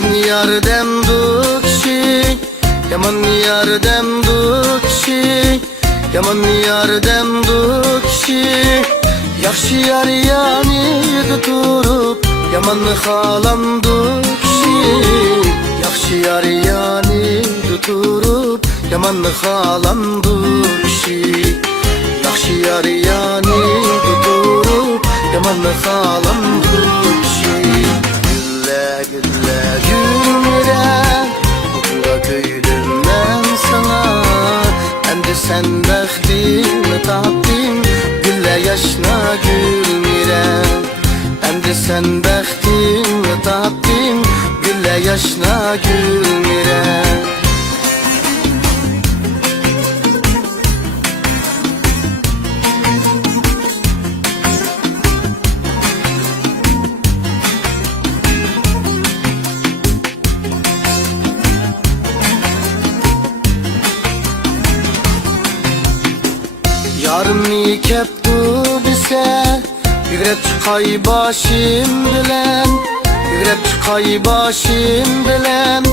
yardem dukşi, yaman yardem dukşi, yaman yardem dukşi. Yaxşı yar yanida turup, yaman xalam dukşi. Yaxşı yar yanida turup, yaman xalam dukşi. Yaxşı yar yanida turup, yaman xalam dukşi. Gülle gülle gülmürem, mutluğa köydüm ben sana. Endi sen bəxtimi tapdın, gülle yaşına gülmürem. Endi sen bəxtimi tapdın, gülle yaşına gülmürem. Yarımni keptu dese, yügrep çıkay başım bilen, yügrep çıkay başım bilen.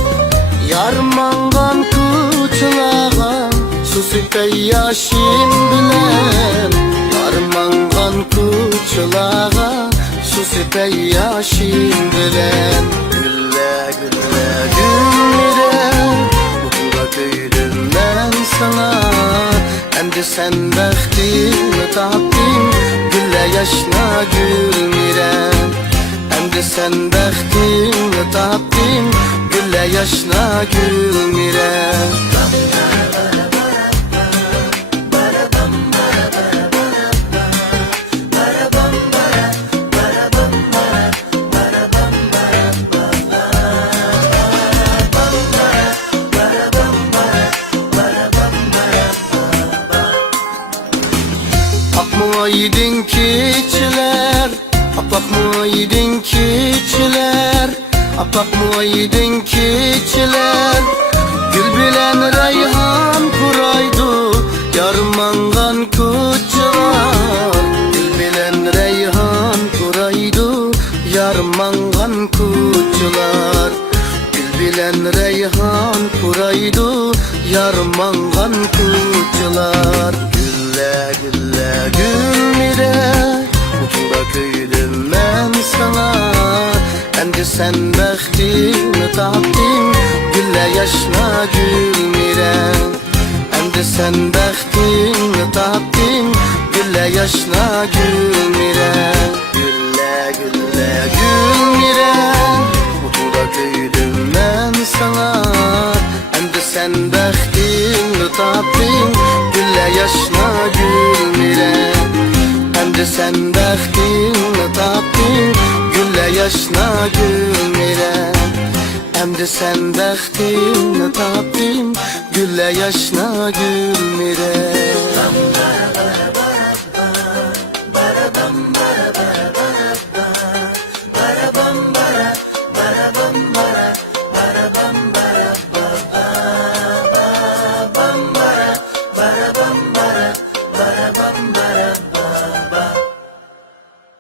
Yarmangan kuçulağa, susipey yaşım bilen. Yarmangan kuçulağa, susipey yaşım bilen. Gülle gülle gülmürem, mutluğa köydüm ben sana. Endi sen bəxtimi tapdın, gülle yaşına gülmürem. Endi sen bəxtimi tapdın, gülle yaşına gülmürem. Akmaydın keçiler, apakmaydın keçiler, apakmaydın keçiler. Gül bilen reyhan kuraydı, yarmangan kuçular. Gül bilen reyhan kuraydı, yarmangan kuçular. Gül bilen reyhan kuraydı, yarmangan kuçular. Gülle gülle gülmürem, mutluğa köydüm ben sana. Endi sen bəxtimi tapdın, gülle yaşına gülmürem. Endi sen bəxtimi tapdın, gülle yaşına gülmürem. Gülle gülle gülmürem, mutluğa köydüm ben sana. Endi sen bəxtimi tapdın, gülle yaşına gülmürem. Endi sen bəxtimi tapdın, gülle yaşına gülmürem. Endi sen bəxtimi tapdın, gülle yaşına gülmürem.